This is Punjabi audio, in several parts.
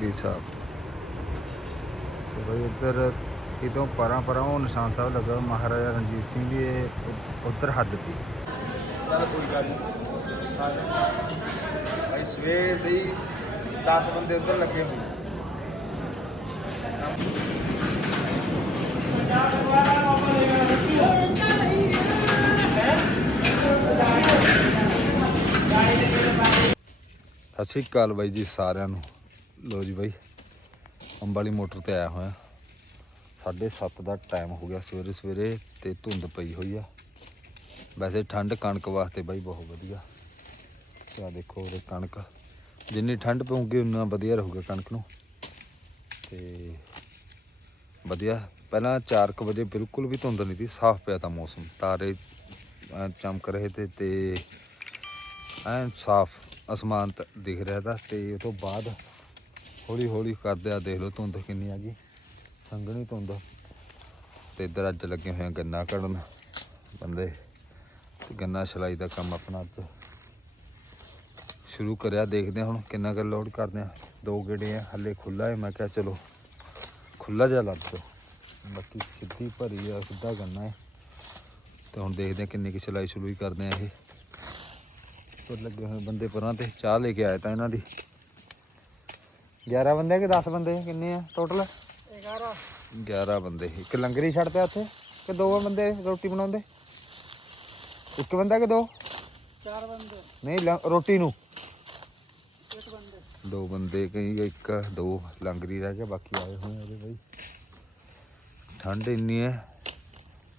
ਵੀਰ ਸਾਹਿਬ। ਤੇ ਬਈ ਇੱਧਰ ਇਹ ਤੋਂ ਪਰਾਂ ਪਰਾਂ ਉਹ ਨਿਸ਼ਾਨ ਸਾਹਿਬ ਲੱਗਾ ਮਹਾਰਾਜਾ ਰਣਜੀਤ ਸਿੰਘ ਦੀ ਇਹ ਉੱਧਰ ਹੱਦ ਤੀ। ਚੱਲ ਕੋਈ ਗੱਲ ਨਹੀਂ ਭਾਈ ਸਵੇਰ ਦੇ 10 ਬੰਦੇ ਉੱਧਰ ਲੱਗੇ ਹੋਏ। ਸਤਿ ਸ਼੍ਰੀ ਅਕਾਲ ਬਾਈ ਜੀ ਸਾਰਿਆਂ ਨੂੰ। ਲੋ ਜੀ ਬਾਈ ਅੰਬ ਵਾਲੀ ਮੋਟਰ ਤੇ ਆਇਆ ਹੋਇਆ। 7:30 ਦਾ ਟਾਈਮ ਹੋ ਗਿਆ, ਸਵੇਰੇ ਸਵੇਰੇ ਤੇ ਧੁੰਦ ਪਈ ਹੋਈ ਆ। ਵੈਸੇ ਠੰਡ ਕਣਕ ਵਾਸਤੇ ਬਾਈ ਬਹੁਤ ਵਧੀਆ। ਤੇ ਆ ਦੇਖੋ ਉਹਦੇ ਕਣਕ, ਜਿੰਨੀ ਠੰਡ ਪਊਗੀ ਉਨਾ ਵਧੀਆ ਰਹੂਗਾ ਕਣਕ ਨੂੰ। ਤੇ ਵਧੀਆ, ਪਹਿਲਾਂ 4:00 ਵਜੇ ਬਿਲਕੁਲ ਵੀ ਧੁੰਦ ਨਹੀਂ ਸੀ, ਸਾਫ਼ ਪਿਆ ਤਾਂ ਮੌਸਮ। ਤਾਰੇ ਚਮਕ ਰਹੇ ਤੇ ਤੇ ਐਨ ਸਾਫ਼ ਅਸਮਾਨ ਤ- ਦਿਖ ਰਿਹਾ ਤਾ, ਤੇ ਉਹ ਤੋਂ ਬਾਅਦ ਹੌਲੀ ਹੌਲੀ ਕਰਦੇ ਆ, ਦੇਖ ਲਓ ਧੁੰਦ ਕਿੰਨੀ ਆ ਗਈ। ਸੰਘਣੀ ਧੁੰਦ। ਤੇ ਇੱਧਰ ਅੱਜ ਲੱਗੇ ਹੋਏ ਆ ਗੰਨਾ ਕੱਢਣ। ਬੰਦੇ ਤੇ ਗੰਨਾ ਛਲਾਈ ਦਾ ਕੰਮ ਆਪਣਾ ਅੱਜ ਸ਼ੁਰੂ ਕਰਿਆ। ਦੇਖਦੇ ਹਾਂ ਹੁਣ ਕਿੰਨਾ ਕਰ ਲੋਡ ਕਰਦੇ ਆ। ਦੋ ਗੇੜੇ ਆ, ਹੱਲੇ ਖੁੱਲਾ ਹੈ ਮੈਂ ਕਿਹਾ ਚਲੋ ਖੁੱਲਾ ਜਿਹਾ ਲੱਗ ਜਾਓ ਬਾਕੀ ਸਿੱਧੀ ਭਰੀ ਆ, ਸਿੱਧਾ ਗੰਨਾ ਹੈ ਤੇ ਹੁਣ ਦੇਖਦੇ ਆ ਕਿੰਨੀ ਕੁ ਛਲਾਈ ਸ਼ੁਰੂ ਕਰਦੇ ਆ ਇਹ। ਉੱਪਰ ਲੱਗੇ ਹੋਏ ਬੰਦੇ ਪਰਾਂ ਤੇ। ਚਾਹ ਲੈ ਕੇ ਆਇਆ ਤਾਂ ਇਹਨਾਂ ਦੀ। 11 ਬੰਦੇ ਕਿ 10 ਬੰਦੇ? ਕਿੰਨੇ ਆ ਟੋਟਲ 11 11 ਬੰਦੇ। ਇੱਕ ਲੰਗਰੀ ਛੱਡਦੇ ਆ ਉੱਥੇ ਕਿ ਦੋ ਬੰਦੇ ਰੋਟੀ ਬਣਾਉਂਦੇ? ਇੱਕ ਬੰਦਾ ਕਿ ਦੋ? 4 ਬੰਦੇ। ਨਹੀਂ ਲੰ- ਰੋਟੀ ਨੂੰ। ਇੱਕ ਬੰਦੇ। ਦੋ ਬੰਦੇ ਕਈ ਇੱਕ ਦੋ। ਲੰਗਰੀ ਰਹਿ ਗਏ ਬਾਕੀ ਆਏ ਹੋਏ ਆ ਉਹਦੇ ਬਈ। ਠੰਡ ਇੰਨੀ ਹੈ।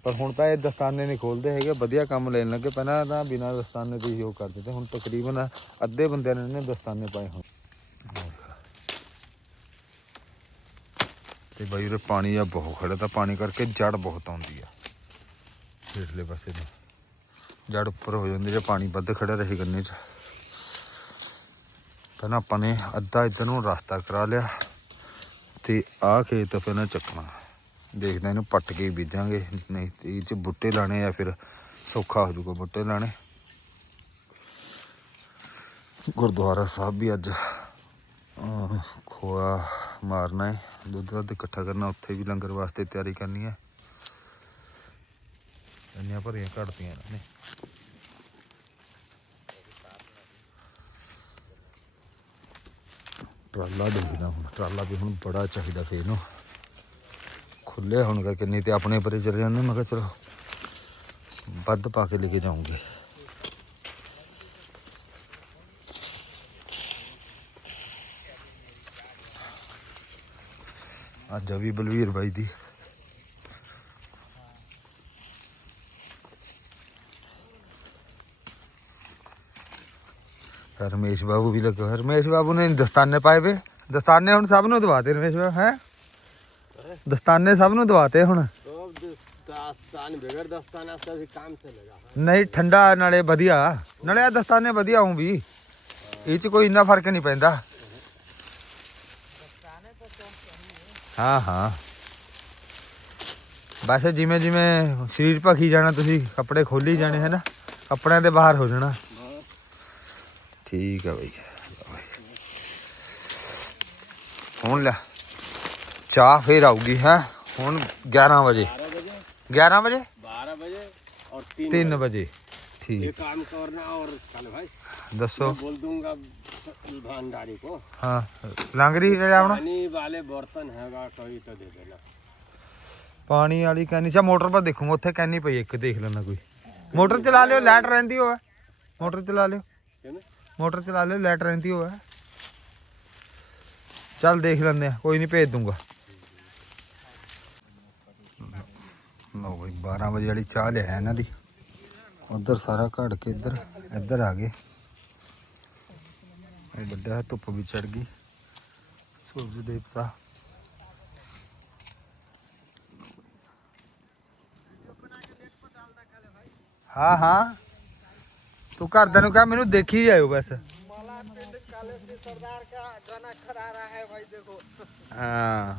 ਪਰ ਹੁਣ ਤਾਂ ਇਹ ਦਸਤਾਨੇ ਨਹੀਂ ਖੋਲਦੇ ਹੈਗੇ। ਵਧੀਆ ਕੰਮ ਲੈਣ ਲੱਗੇ। ਪਹਿਲਾਂ ਤਾਂ ਬਿਨਾਂ ਦਸਤਾਨੇ ਦੇ ਹੀ ਉਹ ਕਰਦੇ ਤੇ ਹੁਣ ਤਕਰੀਬਨ ਅੱਧੇ ਬੰਦਿਆਂ ਨੇ ਇਹਨੇ ਦਸਤਾਨੇ ਪਾਏ ਹੋਏ। ਤੇ ਬਾਈ ਉਰੇ ਪਾਣੀ ਆ ਬਹੁਤ ਖੜਾ ਤਾਂ ਪਾਣੀ ਕਰਕੇ ਜੜ ਬਹੁਤ ਆਉਂਦੀ ਆ। ਹੇਠਲੇ ਪਾਸੇ ਨੂੰ। ਜੜ ਉੱਪਰ ਹੋ ਜਾਂਦੀ ਜੇ ਪਾਣੀ ਵੱਧ ਖੜਾ ਰਹੇ ਗੰਨੇ 'ਚ। ਪਹਿਲਾਂ ਆਪਾਂ ਨੇ ਅੱਧਾ ਇੱਧਰ ਨੂੰ ਰਸਤਾ ਕਰਾ ਲਿਆ ਤੇ ਆਹ ਖੇਤ ਪਹਿਲਾਂ ਚੱਕਣਾ। ਦੇਖਦੇ ਇਹਨੂੰ ਪੱਟ ਕੇ ਬੀਜਾਂਗੇ, ਨਹੀਂ ਇਹ ਚ ਬੁੱਟੇ ਲਾਣੇ ਆ ਫਿਰ ਸੌਖਾ ਹੋ ਜਾਊਗਾ ਬੁੱਟੇ ਲਾਣੇ ਗੁਰਦੁਆਰਾ ਸਾਹਿਬ ਵੀ ਅੱਜ ਖੋਆ ਮਾਰਨਾ ਹੈ ਦੁੱਧ ਦਾ ਇਕੱਠਾ ਕਰਨਾ, ਉੱਥੇ ਵੀ ਲੰਗਰ ਵਾਸਤੇ ਤਿਆਰੀ ਕਰਨੀ ਹੈ। ਇੰਨੀਆਂ ਭਰੀਆਂ ਘੜਤੀਆਂ ਇਹਨਾਂ ਨੇ। ਟਰਾਲਾ ਦੇਖਦਾ ਹੁਣ, ਟਰਾਲਾ ਵੀ ਹੁਣ ਬੜਾ ਚਾਹੀਦਾ ਫੇਰ ਨੂੰ ਖੁੱਲੇ ਹੋਣ ਕਰਕੇ, ਨਹੀਂ ਤੇ ਆਪਣੇ ਪਰੇ ਚਲੇ ਜਾਂਦੇ, ਮੈਂ ਕਿਹਾ ਚਲੋ ਵੱਧ ਪਾ ਕੇ ਲੈ ਕੇ ਜਾਉਂਗੇ ਅੱਜ ਵੀ ਬਲਵੀਰ ਬਾਈ ਦੀ। ਰਮੇਸ਼ ਬਾਬੂ ਵੀ ਲੱਗੇ। ਰਮੇਸ਼ ਬਾਬੂ ਨੇ ਦਸਤਾਨੇ ਪਾਏ ਵੇ। ਦਸਤਾਨੇ ਹੁਣ ਸਭ ਨੂੰ ਦਵਾਤੇ ਰਮੇਸ਼ ਬਾਬੂ ਹੈ? ਦਸਤਾਨੇ ਸਭ ਨੂੰ ਦਵਾਤੇ ਹੁਣ। ਨਹੀਂ ਠੰਡਾ ਨਾਲੇ ਵਧੀਆ। ਨਾਲੇ ਆ ਦਸਤਾਨੇ ਵਧੀਆ ਹੋਂ ਵੀ। ਇਹ ਚ ਕੋਈ ਇੰਨਾ ਫ਼ਰਕ ਨਹੀਂ ਪੈਂਦਾ। ਹਾਂ ਹਾਂ ਵੈਸੇ ਜਿਵੇਂ ਜਿਵੇਂ ਸਰੀਰ ਭਖੀ ਜਾਣਾ ਤੁਸੀਂ ਕੱਪੜੇ ਖੋਲੀ ਜਾਣੇ ਹੈ ਨਾ ਕੱਪੜਿਆਂ ਦੇ ਬਾਹਰ ਹੋ ਜਾਣਾ ਠੀਕ ਆ ਬਈ ਹੁਣ ਲੈ ਚਾਹ ਫੇਰ ਆਊਗੀ ਹੈ ਹੁਣ 11 ਵਜੇ बारह 11 बजे ਵਜੇ बारह बजे और तीन 3 ਵਜे ये ਠੀਕ काम करना और चल भाई ਦੱਸੋ मैं बोल दूंगा भंडारी को ਹਾਂ ਲੰਗਰੀ ਲੈ ਜਾਵਣਾ पानी वाले बर्तन हैगा कहीं तो दे देना ਪਾਣੀ ਵਾਲੀ ਕੈਨੀ ਚਾ ਮੋਟਰ ਪਰ ਦੇਖੂਗਾ ਉੱਥੇ ਕੈਨੀ ਪਈ ਇੱਕ ਦੇਖ ਲੈਣਾ ਕੋਈ ਮੋਟਰ ਚਲਾ ਲਿਓ ਲਾਈਟ ਰਹਿੰਦੀ ਹੋਵੇ ਮੋਟਰ ਚਲਾ ਲਿਓ क्या ਮੋਟਰ ਚਲਾ ਲਿਓ ਲਾਈਟ ਰਹਿੰਦੀ ਹੋਵੇ ਚੱਲ ਦੇਖ ਲੈਂਦੇ ਆ ਕੋਈ ਨਹੀਂ ਭੇਜ ਦੂੰਗਾ ਲਓ ਬਈ 12 ਵਜੇ ਵਾਲੀ ਚਾਹ ਲਿਆ ਇਹਨਾਂ ਦੀ ਉਧਰ ਸਾਰਾ ਘੜ ਕੇ ਇੱਧਰ ਇੱਧਰ ਆ ਗਏ ਇਹ ਵੱਡਾ ਧੁੱਪ ਵੀ ਚੜ ਗਈ। ਸੂਰਜ ਦੇਵਤਾ। ਹਾਂ ਹਾਂ। ਤੂੰ ਘਰਦਿਆਂ ਨੂੰ ਕਹ ਮੈਨੂੰ ਦੇਖੀ ਜਾਇਓ ਬਸ। ਹਾਂ।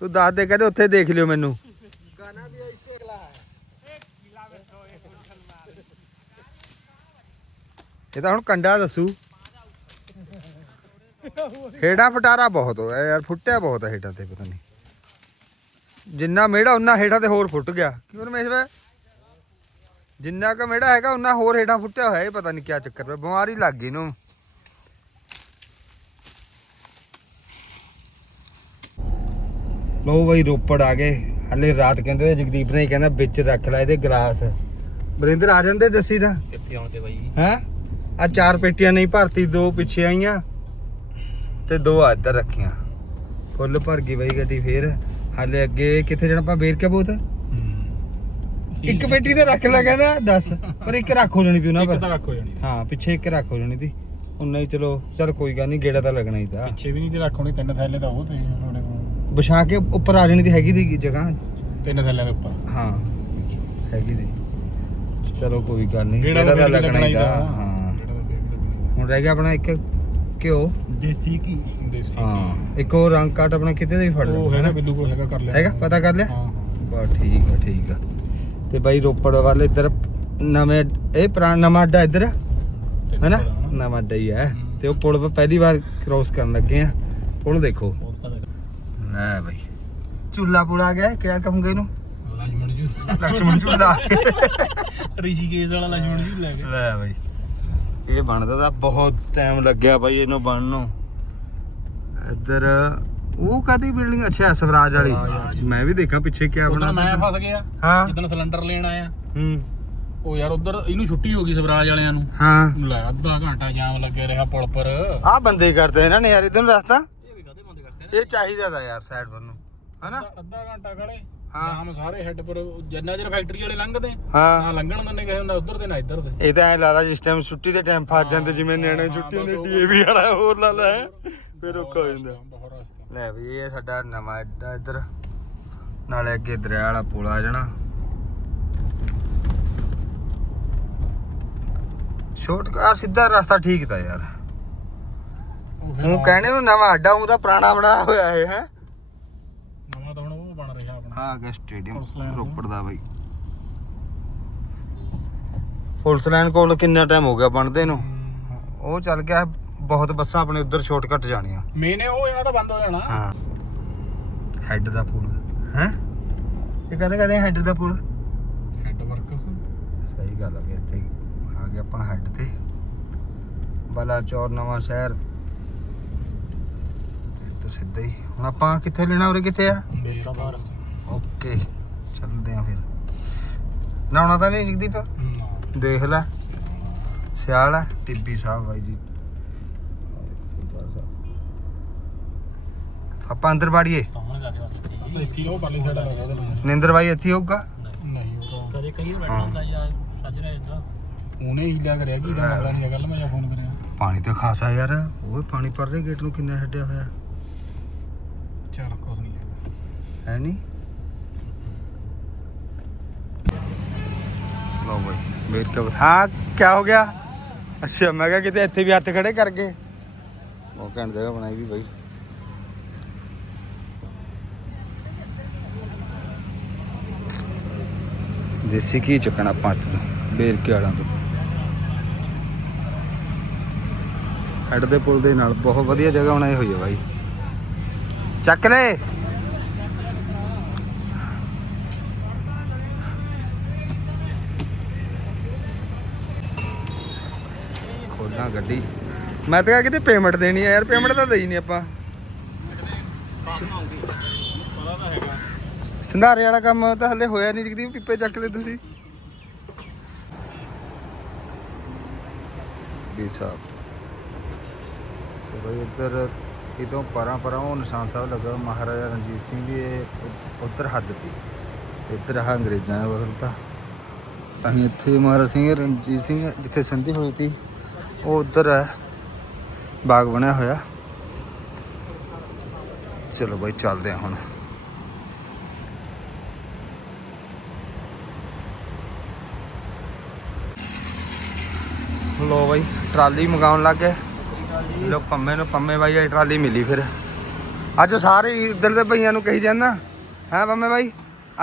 ਤੂੰ ਦੱਸ ਦੇ ਕਹਿੰਦੇ ਉੱਥੇ ਦੇਖ ਲਿਓ ਮੈਨੂੰ। ਇਹ ਤਾਂ ਹੁਣ ਕੰਡਾ ਦੱਸੂ। ਹੇਠਾਂ ਫਟਾਰਾ ਬਹੁਤ ਹੋਇਆ ਯਾਰ ਫੁੱਟਿਆ ਬਹੁਤ ਹੈ ਹੇਠਾਂ ਤੇ ਪਤਾ ਨਹੀਂ ਜਿੰਨਾ ਮੇੜਾ ਉਨਾ ਹੇਠਾਂ ਤੇ ਹੋਰ ਫੁੱਟ ਗਿਆ। ਕਿਉਂ ਰਮੇਸ਼ ਭਾਈ ਜਿੰਨਾ ਕ ਮੇੜਾ ਹੈਗਾ ਉਨਾ ਹੋਰ ਹੇਠਾਂ ਫੁੱਟਿਆ ਹੋਇਆ ਇਹ ਪਤਾ ਨਹੀਂ ਕੀ ਚੱਕਰ ਪਿਆ ਬਿਮਾਰੀ ਲੱਗ ਗਈ ਨੂੰ ਲੋ ਬਈ ਰੋਪੜ ਆ ਗਏ। ਹਲੇ ਰਾਤ ਕਹਿੰਦੇ ਜਗਦੀਪ ਨੇ ਕਹਿੰਦਾ ਵਿੱਚ ਰੱਖ ਲੈ ਇਹਦੇ ਗਲਾਸ। ਬਰਿੰਦਰ ਆ ਜਾਂਦੇ ਦੱਸੀ ਤਾਂ। ਕਿੱਥੇ ਆਉਂਦੇ ਬਾਈ। ਹੈ? ਆ ਚਾਰ ਪੇਟੀਆਂ ਨਹੀਂ ਭਰਤੀ ਦੋ ਪਿੱਛੇ ਆਈਆਂ ਤੇ ਦੋ ਆ ਇੱਧਰ ਰੱਖੀਆਂ। ਫੁੱਲ ਭਰ ਗਈ ਬਈ ਗੱਡੀ ਫੇਰ। ਹਾਲੇ ਅੱਗੇ ਕਿੱਥੇ ਜਾਣਾ ਆਪਾਂ? ਵੇਰ ਕੇ ਬੋਤ ਇੱਕ ਪੇਟੀ ਤੇ ਰੱਖ ਲੈ ਕਹਿੰਦਾ ਦੱਸ। ਪਰ ਇੱਕ ਰੱਖ ਹੋ ਜਾਣੀ ਤੀ ਉਹਨਾਂ ਇੱਕ ਪਰ। ਤਾਂ ਰੱਖੋ ਜਾਣੀ। ਹਾਂ ਪਿੱਛੇ ਇੱਕ ਰੱਖ ਹੋ ਜਾਣੀ ਤੀ ਉਨਾ ਹੀ ਚਲੋ ਚਲ ਕੋਈ ਗੱਲ ਨਹੀਂ ਗੇੜਾ ਤਾਂ ਲੱਗਣਾ ਹੀ ਤਾਂ। ਪਿੱਛੇ ਵੀ ਨਹੀਂ ਤੇ ਰੱਖੋਣੀ ਤਿੰਨ ਥੈਲੇ ਤਾਂ ਉਹ ਤੇ ਕੋਲ। ਵਿਛਾ ਕੇ ਉੱਪਰ ਆ ਜਾਣੀ ਤੀ ਹੈਗੀ ਦੀ ਜਗ੍ਹਾ। ਤਿੰਨ ਥੈਲਿਆਂ ਦੇ ਉੱਪਰ। ਹਾਂ ਹੈਗੀ ਦੀ ਚਲੋ ਕੋਈ ਗੱਲ ਨਹੀਂ ਗੇੜਾ ਤਾਂ ਲੱਗਣਾ ਹੀ ਤਾਂ। ਹਾਂ। ਹੁਣ ਰਹਿ ਗਿਆ ਆਪਣਾ ਇੱਕ ਘਿਓ। ਦੇਸੀ ਘੀ। ਦੇਸੀ ਹਾਂ ਇੱਕ ਹੋਰ ਰੰਗ ਕਾਟ ਆਪਣਾ ਕਿਤੇ ਦੇ ਵੀ ਫੜ ਲਓ ਉਹ ਹੈਗਾ ਹੈਨਾ? ਬਿੱਲੂ ਕੋਲ ਹੈਗਾ ਕਰ ਲਿਆ। ਹੈਗਾ? ਪਤਾ ਕਰ ਲਿਆ? ਹਾਂ। ਬਾ ਠੀਕ ਆ ਠੀਕ ਆ। ਤੇ ਬਾਈ ਰੋਪੜ ਵੱਲ ਇੱਧਰ ਨਵੇਂ ਇਹ ਪੁਰਾਣਾ ਨਵਾਂ ਅੱਡਾ ਇੱਧਰ ਆ, ਹੈਨਾ? ਨਵਾਂ ਅੱਡਾ ਹੀ ਹੈ। ਤੇ ਉਹ ਪੁਲ ਪਹਿਲੀ ਵਾਰ ਕ੍ਰੋਸ ਕਰਨ ਲੱਗੇ ਆ। ਪੁਲ ਦੇਖੋ। ਲੈ ਬਾਈ। ਚੁੱਲਾ ਪੁਲ ਗਿਆ ਕਿਆ ਕਹੂੰਗੇ ਇਹਨੂੰ? ਲక్ష్మణ ਜੀ ਲక్ష్మణ ਚੁੱਲਾ। ऋषिकेश वाला लक्ष्मण जी ਲੈ ਬਾਈ। ਇਹ ਬਣਦਾ ਤਾਂ ਬਹੁਤ ਟਾਈਮ ਲੱਗਿਆ ਬਾਈ ਇਹਨੂੰ ਬਣਨ ਨੂੰ। ਇੱਧਰ ਉਹ ਕਾਦੀ ਬਿਲਡਿੰਗ ਅੱਛਾ ਸਵਰਾਜ ਵਾਲੀ। ਸਵਰਾਜ। ਮੈਂ ਵੀ ਦੇਖਾਂ ਪਿੱਛੇ ਕਿਆ ਉਦੋਂ ਬਣਾ ਮੈਂ ਫਸ ਗਿਆ ਹਾਂ। ਜਦੋਂ ਸਿਲੰਡਰ ਲੈਣ ਆਇਆ। ਹੂੰ। ਉਹ ਯਾਰ ਉਧਰ ਇਹਨੂੰ ਛੁੱਟੀ ਹੋ ਗਈ ਸਵਰਾਜ ਵਾਲਿਆਂ ਨੂੰ। ਹਾਂ। ਲੈ ਅੱਧਾ ਘੰਟਾ ਜਾਮ ਲੱਗੇ ਰਿਹਾ ਪੁਲ ਪਰ। ਆ ਬੰਦੇ ਹੀ ਕਰਦੇ ਇਹਨਾਂ ਨੇ ਯਾਰ ਇਧਰ ਨੂੰ ਰਸਤਾ ਇਹ ਵੀ ਕਾਦੇ ਬੰਦ ਕਰਦੇ ਇਹ ਚਾਹੀਦਾ ਤਾਂ ਯਾਰ ਸਾਈਡ ਪਰ ਨੂੰ। ਹਨਾ? ਅੱਧਾ- ਅੱਧਾ ਘੰਟਾ ਖੜੇ। ਹਾਂ। ਸਾਰੇ ਹੈੱਡ ਪਰ ਜਿੰਨਾ ਚਿਰ ਫੈਕਟਰੀ ਵਾਲੇ ਲੰਘਦੇ ਹਾਂ। ਨਾ ਲੰਘਣ ਦਿੰਦੇ ਕਿਸੇ ਹੁੰਦਾ ਉਧਰ ਤੇ ਨਾ ਇੱਧਰ ਤੇ। ਇਹ ਤਾਂ ਐ ਲਾਲਾ ਜਿਸ ਟਾਈਮ ਛੁੱਟੀ ਦੇ ਟਾਈਮ ਫਸ ਜਾਂਦੇ ਜਿਵੇਂ ਨਿਆਣੇ ਹਾਂ, ਛੁੱਟੀ ਬਸ ਹੁੰਦੀ ਉਹ- ਡੀਏਵੀ ਵਾਲਾ ਹੋਰ ਲਾ ਲੈ ਫਿਰ ਔਖਾ ਹੋ ਬਹੁਤ ਜਾਂਦਾ। ਰਸਤਾ, ਬਹੁਤ ਰਸਤਾ। ਲੈ ਵੀ ਇਹ ਸਾਡਾ ਨਵਾਂ ਅੱਡਾ ਇੱਧਰ ਨਾਲੇ ਅੱਗੇ ਦਰਿਆ ਵਾਲਾ ਪੁਲ ਆ ਜਾਣਾ। ਸ਼ੋਰਟ ਆ ਸਿੱਧਾ ਰਸਤਾ ਠੀਕ ਤਾਂ ਯਾਰ। ਉਹ ਫਿਰ ਉਹ ਕਹਿੰਦੇ ਨੂੰ ਨਵਾਂ ਅੱਡਾ ਉਹ ਤਾਂ ਪੁਰਾਣਾ ਬਣਾ ਹੋਇਆ ਹੈ ਹੈ ਨਵਾਂ ਤਾਂ ਹੁਣ ਉਹ ਬਣ ਰਿਹਾ ਆਪਣਾ ਆ ਗਿਆ ਸਟੇਡੀਅਮ ਰੋਪੜ ਦਾ ਬਾਈ। ਪੁਲਿਸ ਲਾਈਨ ਕੋਲ ਕਿੰਨਾ ਟਾਈਮ ਹੋ ਗਿਆ ਬਣਦੇ ਨੂੰ? ਉਹ ਚੱਲ ਗਿਆ ਬਹੁਤ ਬੱਸਾਂ ਆਪਣੇ ਉਧਰ ਸ਼ਾਰਟਕਟ ਜਾਣੀਆਂ। ਮੇਨੇ ਉਹ ਜਾਣਾ ਤਾਂ ਬੰਦ ਹੋ ਜਾਣਾ। ਹਾਂ। ਹੈੱਡ ਦਾ ਪੁਲ। ਹੈ? ਇਹ ਕਹਦੇ ਕਹਦੇ ਹੈੱਡ ਦਾ ਪੁਲ? ਹੈੱਡ ਵਰਕਸ ਸਹੀ ਗੱਲ ਆ ਵੀ ਇੱਥੇ ਹੀ ਆ ਗਏ ਆਪਾਂ ਹੈੱਡ ਤੇ। ਬਲਾਚੌਰ ਨਵਾਂ ਸ਼ਹਿਰ। ਤੇ ਇੱਧਰ ਸਿੱਧਾ ਹੀ। ਹੁਣ ਆਪਾਂ ਕਿੱਥੇ ਲੈਣਾ ਉਰੇ ਕਿੱਥੇ ਆ? ਬੇਕਬਾਰ ਓਕੇ ਚੱਲਦੇ ਆ ਫਿਰ। ਨਾਉਣਾ ਤਾਂ ਨਹੀਂ ਜਗਦੀਪ? ਦੇਖ ਲੈ। ਸਿਆਲ ਹੈ। ਟਿੱਬੀ ਸਾਹਿਬ ਬਾਈ ਜੀ। ਆਪਾਂ ਅੰਦਰ ਬਾੜੀਏ ਸਾਹਮਣੇ ਜਾ ਕੇ ਬਸ ਬਸ ਇੱਥੇ ਹੀ ਉਹ ਪਰਲੀ ਸਾਈਡ ਲੱਗਾ ਉਹਦੇ ਨਾਲ ਨਿੰਦਰ ਬਾਈ ਇੱਥੇ ਹੋਊਗਾ? ਨਹੀਂ। ਉਹ ਤਾਂ ਕਦੇ ਕਈ ਹਾਂ। ਬੈਠਾ ਹੁੰਦਾ ਜਾਂ ਸੱਜ ਰਿਹਾ ਇਦਾਂ। ਉਹਨੇ ਹੀ ਲਿਆ ਕਰਿਆ ਕੀ ਤਾਂ ਪਤਾ ਨਹੀਂ ਗੱਲ ਮੈਂ ਜਾਂ ਫੋਨ ਕਰਿਆ। ਪਾਣੀ ਤਾਂ ਖਾਸਾ ਯਾਰ ਉਹ ਪਾਣੀ ਪਰ ਰਿਹਾ ਗੇਟ ਨੂੰ ਕਿੰਨਾ ਛੱਡਿਆ ਹੋਇਆ। ਚੱਲ ਕੁਝ ਨਹੀਂ ਹੈ ਨਹੀਂ? ਲਓ ਬਾਈ, ਮੇਰ ਕੇ ਹਾਂ ਕੀ ਹੋ ਗਿਆ? ਅੱਛਾ, ਮੈਂ ਕਿਹਾ ਕਿਤੇ ਇੱਥੇ ਵੀ ਹੱਥ ਖੜੇ ਕਰ ਗਏ ਉਹ ਘੈਂਟ ਜਗ੍ਹਾ ਬਣਾਈ ਵੀ ਬਾਈ। ਦੇਸੀ ਕੀ ਚੁੱਕਣਾ ਆਪਾਂ ਹੱਥ ਤੋਂ ਬੇਰ ਕੇ ਵਾਲਾਂ ਤੋਂ। ਹੈਡ ਦੇ ਪੁਲ ਦੇ ਨਾਲ ਬਹੁਤ ਵਧੀਆ ਜਗ੍ਹਾ ਬਣਾਈ ਹੋਈ ਹੈ ਬਾਈ। ਚੱਕ ਲੈ! ਗੱਡੀ। ਮੈਂ ਤਾਂ ਕਿਹਾ ਕਿਤੇ ਪੇਮੈਂਟ ਦੇਣੀ ਆ ਯਾਰ ਪੇਮੈਂਟ ਤਾਂ ਦੇਈ ਨਹੀਂ ਆਪਾਂ। ਸੰਧਾਰੇ ਵਾਲਾ ਕੰਮ ਤਾਂ ਹਲੇ ਹੋਇਆ ਨਹੀਂ ਜਗਦੀਪ, ਪਿੱਪੇ ਚੱਕ ਲੈ ਤੁਸੀਂ। ਵੀਰ ਸਾਹਿਬ। ਤੇ ਬਈ ਇੱਧਰ ਇਦੋਂ ਪਰਾਂ ਪਰਾਂ ਉਹ ਨਿਸ਼ਾਨ ਸਾਹਿਬ ਲੱਗਾ, ਮਹਾਰਾਜਾ ਰਣਜੀਤ ਸਿੰਘ ਦੀ ਇਹ ਹੱਦ ਤੀ। ਤੇ ਇੱਧਰ ਆ ਅੰਗਰੇਜ਼ਾਂ ਦਾ ਵਰਲ ਤਾਂ ਇੱਥੇ ਮਹਾਰਾਜ ਸਿੰਘ, ਰਣਜੀਤ ਸਿੰਘ ਜਿੱਥੇ ਸੰਧੀ ਹੋਈ ਤੀ ਉਹ ਉੱਧਰ ਹੈ। ਬਾਗ ਬਣਿਆ ਹੋਇਆ। ਚਲੋ ਬਾਈ, ਚੱਲਦੇ ਆ ਹੁਣ। ਲੋ ਬਾਈ, ਟਰਾਲੀ ਮੰਗਾਉਣ ਲੱਗ ਗਏ। ਲੋ ਪੰਮੇ ਨੂੰ ਪੰਮੇ ਬਾਈ ਇਹ ਟਰਾਲੀ ਮਿਲੀ ਫਿਰ। ਅੱਜ ਸਾਰੇ ਹੀ ਦੇ ਭਈਆਂ ਨੂੰ ਕਹੀ ਜਾਂਦਾ। ਹੈ ਪੰਮੇ ਬਾਈ?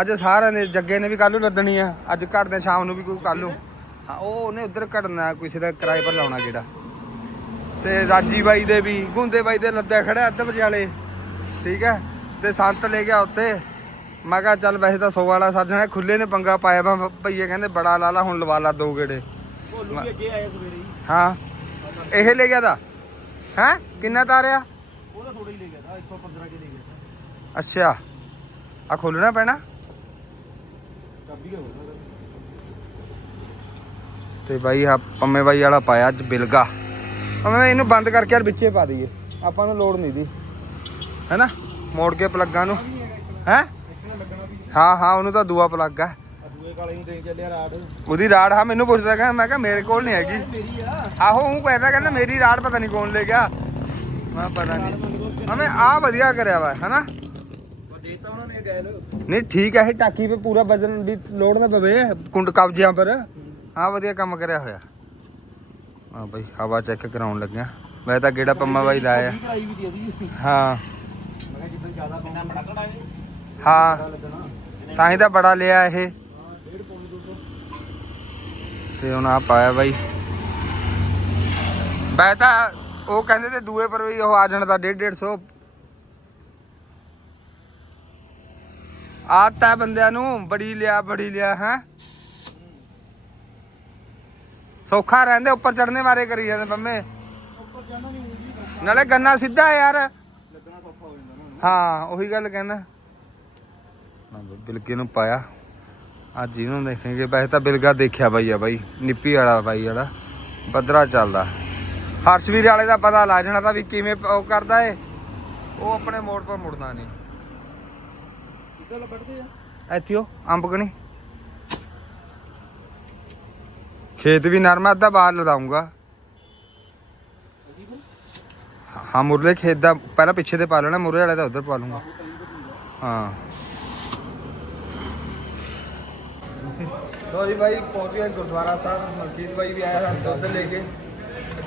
ਅੱਜ ਸਾਰਿਆਂ ਨੇ, ਜੱਗੇ ਨੇ ਵੀ ਕੱਲ੍ਹ ਨੂੰ ਲੱਦਣੀ ਆ। ਅੱਜ ਘਰ ਦੇ ਸ਼ਾਮ ਨੂੰ ਵੀ ਕੋਈ ਕੱਲ੍ਹ ਨੂੰ। ਹਾਂ ਉਹ ਉਹਨੇ ਉੱਧਰ ਘੜਨਾ ਕਿਸੇ ਦਾ ਕਿਰਾਏ ਪਰ ਲਾਉਣਾ ਕਿਹੜਾ ਤੇ ਰਾਜੀ ਬਾਈ ਦੇ ਵੀ ਗੁੰਦੇ ਬਾਈ ਦੇ ਲੱਦੇ ਖੜੇ ਅੱਧ ਵਿਚਾਲੇ। ਠੀਕ ਹੈ ਤੇ ਸੰਤ ਲੈ ਗਿਆ ਉੱਤੇ। ਮੈਂ ਕਿਹਾ ਚੱਲ ਵੈਸੇ ਤਾਂ 100 ਵਾਲਾ ਸਰ ਜਾਣਾ ਖੁੱਲੇ ਨੇ ਪੰਗਾ ਪਾਇਆ ਵਾ ਭਈਏ ਕਹਿੰਦੇ ਬੜਾ ਲਾ ਲਾ ਹੁਣ ਲਵਾ ਲਾ ਦੋ ਗੇੜੇ। ਭੋਲੂ ਵੀ ਅੱਗੇ ਆਏ ਸਵੇਰੇ ਹੀ। ਹਾਂ ਇਹ ਲੈ ਗਿਆ ਦਾ ਹੈ ਕਿੰਨਾ ਤਾਰਿਆ ਉਹ ਤਾਂ ਥੋੜਾ ਹੀ ਲੈ ਗਿਆ ਤਾਂ 115 ਕੇ ਲੈ ਗਿਆ ਅੱਛਾ ਆ ਖੋਲਣਾ ਪੈਣਾ? ਕੱਬੀ ਹੋਊਗਾ ਤੇ ਬਾਈ ਆ ਪੰਮੇ ਬਾਈ ਵਾਲਾ ਪਾਇਆ ਅੱਜ ਬਿਲਗਾ। ਪੰਮੇ ਇਹਨੂੰ ਬੰਦ ਕਰਕੇ ਯਾਰ ਵਿੱਚੇ ਪਾ ਦਈਏ। ਆਪਾਂ ਨੂੰ ਲੋੜ ਨਹੀਂ ਦੀ। ਹੈਨਾ? ਮੋੜ ਕੇ ਪਲੱਗਾਂ ਨੂੰ। ਹੈ? ਹਾਂ ਹਾਂ, ਉਹਨੂੰ ਤਾਂ ਦੂਆ ਪਲੱਗ ਆ। ਉਹਦੀ ਰਾੜ, ਹਾਂ, ਮੈਨੂੰ ਪੁੱਛਦਾ ਕਹਿੰਦਾ, ਮੈਂ ਕਿਹਾ ਮੇਰੇ ਕੋਲ ਨਹੀਂ ਹੈਗੀ। ਆਹੋ, ਉਹ ਕਹਿੰਦਾ ਕਹਿੰਦਾ ਮੇਰੀ ਰਾੜ ਪਤਾ ਨਹੀਂ ਕੌਣ ਲੈ ਗਿਆ। ਮੈਂ ਪਤਾ ਨਹੀਂ। ਹਮੇ ਆ ਵਧੀਆ ਕਰਿਆ ਵਾ, ਹੈਨਾ? ਨਹੀਂ, ਠੀਕ ਹੈ ਇਹ ਟਾਕੀ 'ਤੇ ਪੂਰਾ ਵਜਨ ਵੀ ਲੋਡ ਨਾ ਪਵੇ, ਕੁੰਡ ਕਬਜਿਆਂ ਪਰ। ਆ ਵਧੀਆ ਕੰਮ ਕਰਿਆ ਹੋਇਆ। ਆ ਬਈ ਹਵਾ ਚੈੱਕ ਕਰਾਉਣ ਲੱਗਿਆ। ਮੈਂ ਤਾਂ ਗੇੜਾ ਪੰਮਾ ਬਾਈ ਲਾਇਆ। ਕਰਾਈ ਵੀ ਦੀ ਅਸੀਂ। ਹਾਂ। ਮੈਂ ਕਿਹਾ ਜਿੱਦਾਂ ਜ਼ਿਆਦਾ ਪਾਉਣਾ ਬੜਾ ਕੜਾ ਹਾਂ ਤਾਂ ਹੀ ਤਾਂ ਬੜਾ ਲਿਆ ਇਹ। ਡੇਢ ਪੌਂਡ 200 ਤੇ ਹੁਣ ਆ ਪਾਇਆ ਬਾਈ। ਮੈਂ ਤਾਂ ਉਹ ਕਹਿੰਦੇ ਤੇ ਦੂਏ ਪਰ ਵੀ ਉਹ ਆ ਜਾਣਾ ਤਾਂ 1.5 150 ਆਤਾ ਬੰਦਿਆਂ ਨੂੰ ਬੜੀ ਲਿਆ ਬੜੀ ਲਿਆ ਹੈ। ਸੌਖਾ ਰਹਿੰਦੇ ਉੱਪਰ ਚੜਨੇ ਵਾਰੇ ਕਰੀ ਜਾਂਦੇ ਪੰਮੇ। ਉੱਪਰ ਜਾਣਾ ਨਹੀਂ ਹੁੰਦੀ ਨਾਲੇ ਗੰਨਾ ਸਿੱਧਾ ਯਾਰ ਲੱਗਣਾ ਸੌਖਾ ਹੋ ਜਾਂਦਾ ਨਾ ਹਾਂ ਉਹੀ ਗੱਲ ਕਹਿੰਦਾ। ਨਾ ਬਿਲਗੇ ਨੂੰ ਪਾਇਆ। ਅੱਜ ਇਹਨੂੰ ਦੇਖਾਂਗੇ। ਵੈਸੇ ਤਾਂ ਬਿਲਗਾ ਦੇਖਿਆ ਬਾਈ ਆ ਬਾਈ। ਨਿੱਪੀ ਵਾਲਾ ਬਾਈ ਵਾਲਾ। ਬੱਦਰਾ ਚੱਲਦਾ। ਹਰਸ਼ਵੀਰ ਵਾਲੇ ਦਾ ਪਤਾ ਲੱਗ ਜਾਣਾ ਤਾਂ ਵੀ ਕਿਵੇਂ ਉਹ ਕਰਦਾ ਏ। ਉਹ ਆਪਣੇ ਮੋੜ ਪਰ ਮੁੜਨਾ ਨਹੀਂ। ਕਿੱਦਾਂ ਲੱਭੜਦੇ ਆ? ਇੱਥੇ ਉਹ ਅੰਬ ਕਣੀ। ਖੇਤ ਵੀ ਨਰਮਾ ਅੱਧਾ ਬਾਹਰ ਲਦਾਉਂਗਾ। ਹਾਂ ਮੁਰਲੇ ਖੇਤ ਦਾ ਪਹਿਲਾਂ ਪਿੱਛੇ ਤੇ ਪਾ ਲੈਣਾ ਮੁਰੇ ਵਾਲੇ ਦਾ ਉਧਰ ਪਾ ਲੂੰਗਾ ਹਾਂ। ਲੋ ਜੀ ਭਾਈ ਪਹੁੰਚ ਗਏ ਗੁਰਦੁਆਰਾ ਸਾਹਿਬ ਮਲਕੀਤ ਭਾਈ ਵੀ ਆਇਆ ਹੈ ਦੁੱਧ ਲੈ ਕੇ।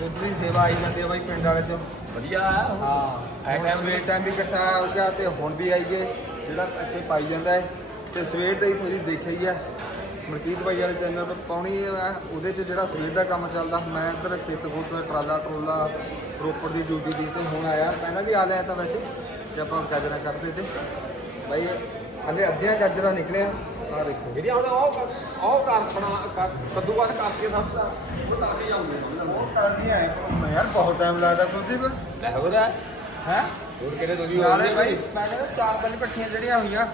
ਦੁੱਧ ਦੀ ਸੇਵਾ ਆਈ ਜਾਂਦੀ ਹੈ ਭਾਈ ਪਿੰਡ ਵਾਲੇ ਤੋਂ। ਵਧੀਆ ਹਾਂ ਐ ਟਾਈਮ ਵੇਟ ਟਾਈਮ ਵੀ ਇਕੱਠਾ ਹੋ ਗਿਆ ਤੇ ਹੁਣ ਵੀ ਆਈਏ ਜਿਹੜਾ ਇੱਥੇ ਪਾਈ ਜਾਂਦਾ ਹੈ। ਤੇ ਸਵੇਰ ਦਾ ਹੀ ਤੁਸੀਂ ਦੇਖਿਆ ਹੀ ਹੈ ਮਲਕੀਤ ਭਾਈ ਵਾਲੇ ਚੈਨਲ 'ਤੇ ਪਾਉਣੀ ਹੈ ਉਹਦੇ 'ਚ ਜਿਹੜਾ ਸਵੇਰ ਦਾ ਕੰਮ ਚੱਲਦਾ ਮੈਂ ਇੱਧਰ ਖੇਤ ਖੂਤ ਦਾ ਟਰਾਲਾ ਟਰੋਲਾ ਰੋਪੜ ਦੀ ਡਿਊਟੀ ਦੀ ਤੇ ਹੁਣ ਆਇਆ। ਪਹਿਲਾਂ ਵੀ ਆ ਲਿਆ ਤਾਂ ਵੈਸੇ ਜੇ ਆਪਾਂ ਗਾਜਰਾਂ ਕੱਢਦੇ ਤੇ। ਭਾਈ ਹਲੇ ਅੱਧੀਆਂ ਗਾਜਰਾਂ ਨਿਕਲਿਆ। ਆ ਦੇਖੋ। ਜਿਹੜੀ ਹੁਣ ਉਹ ਉਹ ਕਰ ਬਣਾ ਕੱਦੂਕਸ ਕਰਕੇ ਸਭ ਦਾ ਉਹ ਤਾਂ ਕੇ ਜਾਂਦੇ ਉਹ ਕਰਨੀ ਆਏ ਮੈਂ ਯਾਰ ਬਹੁਤ ਟਾਈਮ ਲੱਗਦਾ ਕੁਲਦੀਪ। ਲੈ ਉਹਦਾ ਹੈ। ਹੋਰ ਕਿਹੜੇ ਤੁਸੀਂ ਨਾਲੇ ਭਾਈ ਮੈਂ ਕਹਿੰਦਾ ਚਾਰ ਪੰਜ ਪੱਠੀਆਂ ਜਿਹੜੀਆਂ ਹੋਈਆਂ।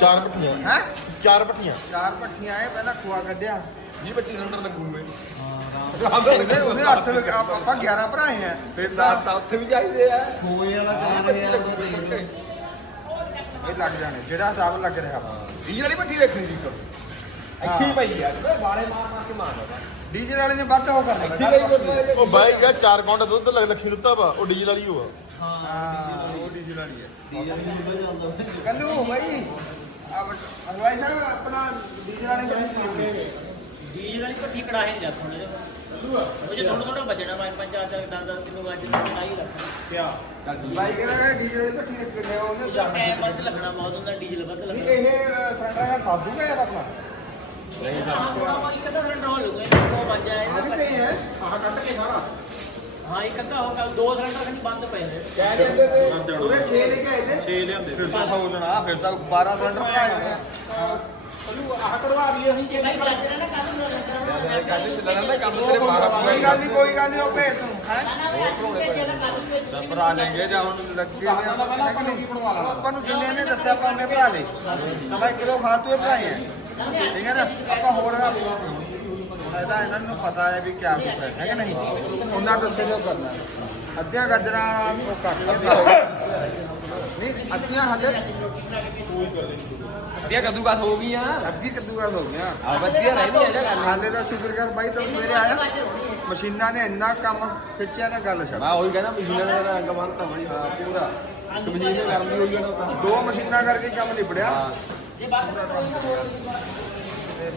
ਚਾਰ ਪੱਠੀਆਂ। ਹੈ? ਚਾਰ ਪੱਠੀਆਂ। ਚਾਰ ਪੱਠੀਆਂ ਆਏ ਪਹਿਲਾਂ ਖੁਆ ਕੱਢਿਆ। 20 25 ਸਿਲੰਡਰ ਲੱਗੂਗੇ ਉਹਦੇ ਉਹਦੇ 8 ਆਪਾਂ 11 ਭਰਾਏ ਆ। ਫਿਰ ਤਾਂ ਤਾਂ ਉੱਥੇ ਵੀ ਚਾਹੀਦੇ ਆ। ਖੋਏ ਵਾਲਾ ਚਾਰ ਰਿਹਾ ਉਹਦਾ ਦੇ ਇਹ ਲੱਗ ਜਾਣੇ ਜਿਹੜਾ ਹਿਸਾਬ ਲੱਗ ਰਿਹਾ। ਡੀਜ਼ਲ ਵਾਲੀ ਭੱਠੀ ਦੇਖਣੀ ਜੀ ਇੱਥੇ ਹੀ ਪਈ ਆ। ਤੇ ਬਾਲੇ ਮਾਰ ਮਾਰ ਕੇ ਮਾਰਦਾ ਡੀਜ਼ਲ ਵਾਲੇ ਨੇ ਵੱਧ ਉਹ ਕਰਨਾ ਇੱਥੇ ਹੀ ਪਈ ਬੰਦਾ ਉਹ ਬਾਈ ਗਾ ਚਾਰ ਕਾਉਂਟ ਦੁੱਧ ਲੱਖ ਲੱਖੀ ਦਿੱਤਾ ਵਾ। ਉਹ ਡੀਜ਼ਲ ਵਾਲੀ ਹੋਆ ਹਾਂ ਉਹ ਡੀਜ਼ਲ ਵਾਲੀ ਹੈ। ਕੱਲੂ ਭਾਈ ਹਲਵਾਈ ਸਾਹਿਬ ਆਪਣਾ ਡੀਜ਼ਲ ਵਾਲੀ ਬਣੀ ਚਲਾਉਂਦੇ ਡੀਜ਼ਲ ਵਾਲੀ ਭੱਠੀ ਕੜਾਹੇ ਨਹੀਂ ਰੱਖਣ। ਦੇ ਉਹ ਜੇ ਥੋੜਾ ਥੋੜਾ ਵੱਜਣਾ ਪੰਜ ਪੰਜ ਚਾਰ ਚਾਰ 10 10 ਕਿਲੋ ਵੱਜ ਨਾ ਹੀ ਰੱਖਣਾ। ਭਾਈ ਕਹਿੰਦਾ ਕਿ ਡੀਜ਼ਲ ਵਾਲੀ ਭੱਠੀ ਕਿੰਨੇ ਉਹਨੇ ਜਾਣਾ ਟਾਈਮ ਵੱਧ ਲੱਗਣਾ ਬਹੁਤ ਹੁੰਦਾ ਡੀਜ਼ਲ ਵੱਧ ਨਹੀਂ ਲੱਗਣਾ। ਇਹ ਸਿਲੰਡਰ ਦਾ ਸਾਧੂਗਾ ਯਾਰ ਆਪਣਾ? ਹਾਂ ਥੋੜਾ ਬਹੁਤ ਇੱਕ ਅੱਧਾ ਸਿਲੰਡਰ ਹੋ ਲੂਗਾ ਇਹ ਵੱਜ ਜਾਏ। ਹਾਂ। ਵੀ ਕੱਟ ਕੇ ਸਾਰਾ। ਹਾਂ ਇੱਕ ਅੱਧਾ ਹੋ ਗਿਆ ਦੋ ਸਿਲੰਡਰ ਖਣੀ ਬੰਦ ਪਏ ਨੇ। ਕਹਿ ਦਿੰਦੇ ਤੇ ਉਹਨੇ 6 ਲੈ ਕੇ ਆਏ ਨੇ। 6 ਲਿਆਂਦੇ ਫਿਰ। ਤਾਂ ਹੋ ਜਾਣਾ ਫਿਰ ਤਾਂ 12 ਸਿਲੰਡਰ ਭਰਾ ਜਾਣੇ ਆ ਆਹ ਕਢਵਾ ਲਈਏ ਅਸੀਂ ਜੇ ਭਾਈ ਵੱਜ ਨਾ ਕੱਲ ਨੂੰ ਕੱਲ ਚੱਲਣਾ ਕੰਮ ਤੇਰੇ ਮਾਰਾ ਕੋਈ ਗੱਲ ਨਹੀਂ ਕੋਈ ਗੱਲ ਨਹੀਂ ਉਹ ਭੇਜ ਤੂੰ ਹੈ ਭਰਾ ਲੈਂਗੇ ਜਾਂ ਹੁਣ ਲੱਗੇ ਆਪਾਂ ਨੂੰ ਕੀ ਨੂੰ ਜਿੰਨੇ ਨੇ ਦੱਸਿਆ ਆਪਾਂ ਉਹਨੇ ਭਰਾ ਤਾਂ ਭਾਈ ਕਿਲੋ ਹੀ ਭਰਾਏ ਠੀਕ ਹੈ ਨਾ? ਆਪਾਂ ਹੋਰ ਇਹਦਾ ਇਹਨਾਂ ਨੂੰ ਪਤਾ ਹੈ ਵੀ ਕੀ ਹੈ ਹੈ ਕਿ ਨਹੀਂ? ਉਹਨਾਂ ਦੱਸੇ ਜੋ ਕਰਨਾ ਅੱਧੀਆਂ ਗਾਜਰਾਂ ਉਹ ਲਿਆ ਤਾਂ ਨਹੀਂ ਅੱਧੀਆਂ ਹਲੇ ਵਧੀਆ ਕੱਦੂਕਸ ਹੋ ਗਈਆਂ। ਅੱਧੀ ਕੱਦੂਗਾ ਹੋ ਗਿਆ ਆ ਵਧੀਆ ਰਹਿੰਦੀ ਆ ਜਾਂ ਹਾਲੇ ਦਾ ਸ਼ੁਕਰ ਕਰ ਬਾਈ ਤੂੰ ਸਵੇਰੇ ਆਇਆ। ਮਸ਼ੀਨਾਂ ਨੇ ਇੰਨਾ ਕੰਮ ਖਿੱਚਿਆ ਨਾ ਗੱਲ ਛੱਡ। ਮੈਂ ਉਹੀ ਕਹਿੰਦਾ ਮਸ਼ੀਨਾਂ ਦਾ ਰੰਗ ਬੰਨਤਾ ਬੜੀ ਹਾਂ, ਪੂਰਾ। ਮਸ਼ੀਨ ਨੇ ਕਰਨੀ ਹੋਈ ਤਾਂ। ਦੋ ਮਸ਼ੀਨਾਂ ਕਰਕੇ ਕੰਮ ਨਿਬੜਿਆ। ਤੇ